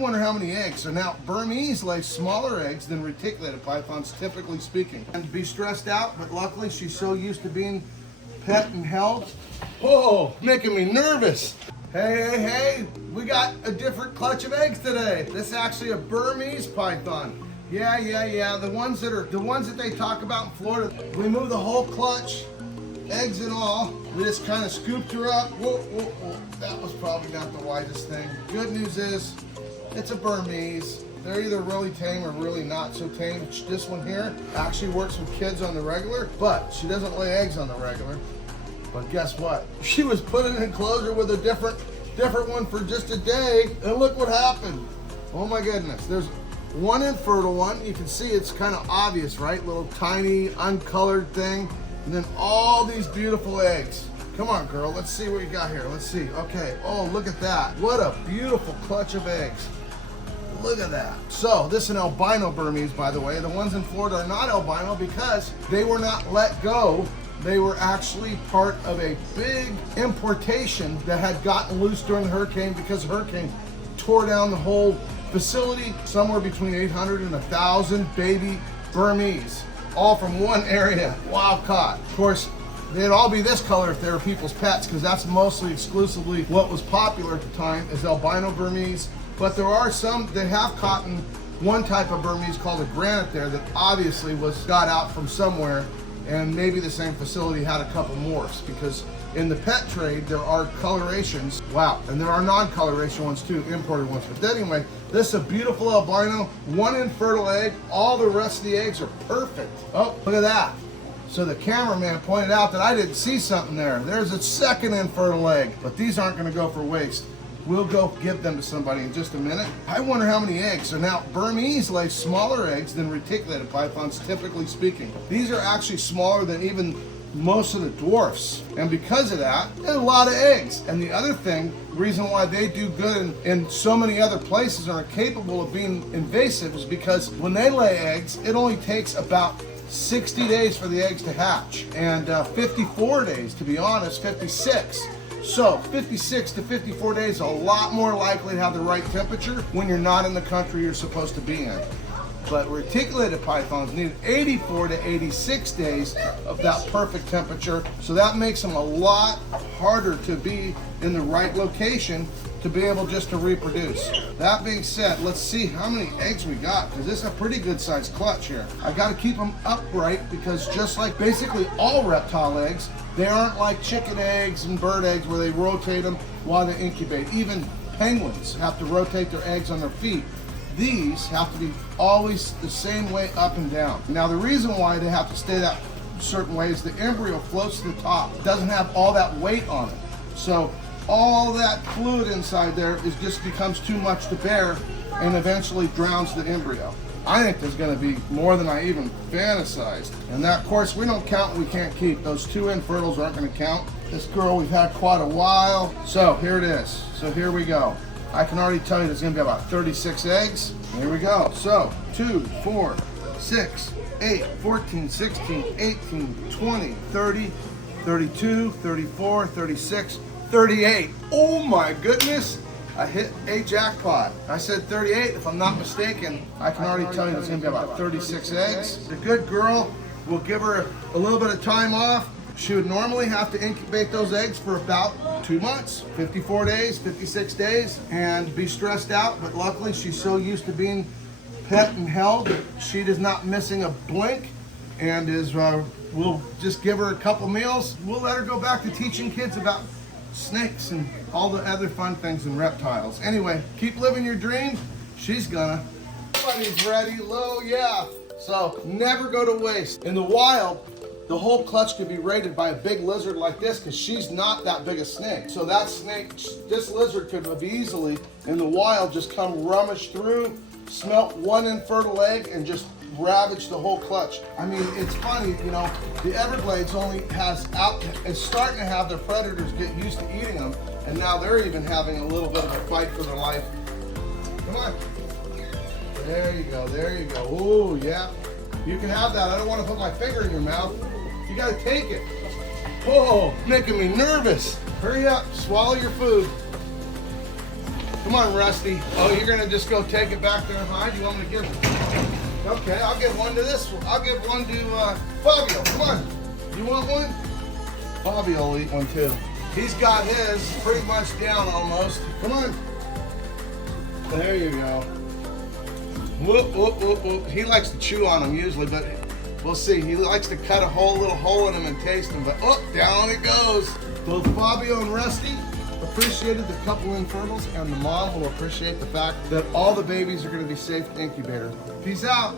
wonder how many eggs. So now Burmese lay smaller eggs than reticulated pythons, typically speaking. And be stressed out, but luckily she's so used to being pet and held. Oh, making me nervous. Hey, we got a different clutch of eggs today. This is actually a Burmese python. Yeah. The ones that they talk about in Florida. We moved the whole clutch, eggs and all. We just kind of scooped her up. Whoa. That was probably not the wisest thing. Good news is, it's a Burmese. They're either really tame or really not so tame. This one here actually works with kids on the regular, but she doesn't lay eggs on the regular. But guess what? She was put in an enclosure with a different one for just a day, and look what happened. Oh my goodness. There's one infertile one. You can see it's kind of obvious, right? Little tiny, uncolored thing. And then all these beautiful eggs. Come on, girl. Let's see what you got here. Let's see. Okay. Oh, look at that. What a beautiful clutch of eggs. Look at that. So this is an albino Burmese, by the way. The ones in Florida are not albino because they were not let go. They were actually part of a big importation that had gotten loose during the hurricane because the hurricane tore down the whole facility. Somewhere between 800 and 1,000 baby Burmese, all from one area, wild caught. Of course, they'd all be this color if they were people's pets, because that's mostly exclusively what was popular at the time is albino Burmese. But there are some that have caught one type of Burmese called a granite there that obviously got out from somewhere, and maybe the same facility had a couple morphs, because in the pet trade there are colorations, wow, and there are non-coloration ones too, imported ones. But anyway, this is a beautiful albino, one infertile egg. All the rest of the eggs are perfect. Oh, look at that. So the cameraman pointed out that I didn't see something there. There's a second infertile egg, but these aren't going to go for waste. We'll go give them to somebody in just a minute. I wonder how many eggs. So now Burmese lay smaller eggs than reticulated pythons, typically speaking. These are actually smaller than even most of the dwarfs. And because of that, there's a lot of eggs. And the other thing, the reason why they do good in so many other places and are capable of being invasive is because when they lay eggs, it only takes about 60 days for the eggs to hatch. And 54 days, to be honest, 56. So 56 to 54 days, a lot more likely to have the right temperature when you're not in the country you're supposed to be in. But reticulated pythons need 84 to 86 days of that perfect temperature. So that makes them a lot harder to be in the right location to be able just to reproduce. That being said, let's see how many eggs we got, because this is a pretty good sized clutch here. I got to keep them upright because just like basically all reptile eggs, they aren't like chicken eggs and bird eggs where they rotate them while they incubate. Even penguins have to rotate their eggs on their feet. These have to be always the same way up and down. Now the reason why they have to stay that certain way is the embryo floats to the top. It doesn't have all that weight on it. So all that fluid inside there just becomes too much to bear and eventually drowns the embryo. I think there's going to be more than I even fantasized. And that, of course, we don't count what we can't keep. Those two infertiles aren't going to count. This girl we've had quite a while. So here it is. So here we go. I can already tell you there's going to be about 36 eggs. Here we go. So 2, 4, 6, 8, 14, 16, 18, 20, 30, 32, 34, 36, 38. Oh my goodness. I hit a jackpot. I said 38, if I'm not mistaken. I can already tell you there's gonna be about 36 eggs. The good girl, we'll give her a little bit of time off. She would normally have to incubate those eggs for about 2 months, 54 days, 56 days, and be stressed out, but luckily she's so used to being pet and held that she is not missing a blink, and we'll just give her a couple meals. We'll let her go back to teaching kids about snakes and all the other fun things in reptiles. Anyway, keep living your dream. She's gonna. Everybody's ready, low, yeah. So never go to waste. In the wild, the whole clutch could be raided by a big lizard like this because she's not that big a snake. So that snake, this lizard could have easily, in the wild, just come rummage through, smelt one infertile egg, and just ravage the whole clutch. I mean, it's funny, you know, the Everglades is starting to have their predators get used to eating them, and now they're even having a little bit of a fight for their life. Come on. There you go, there you go. Oh, yeah. You can have that. I don't want to put my finger in your mouth. You got to take it. Oh, making me nervous. Hurry up, swallow your food. Come on, Rusty. Oh, you're gonna just go take it back there and hide? You want me to give it? Okay, I'll give one to this one. I'll give one to Fabio. Come on. You want one? Fabio will eat one too. He's got his pretty much down almost. Come on. There you go. Whoop, whoop, whoop, whoop. He likes to chew on them usually, but we'll see. He likes to cut a little hole in them and taste them, but oh, down it goes. Both Fabio and Rusty appreciated the couple infertiles, and the mom will appreciate the fact that all the babies are going to be safe in incubators. Peace out.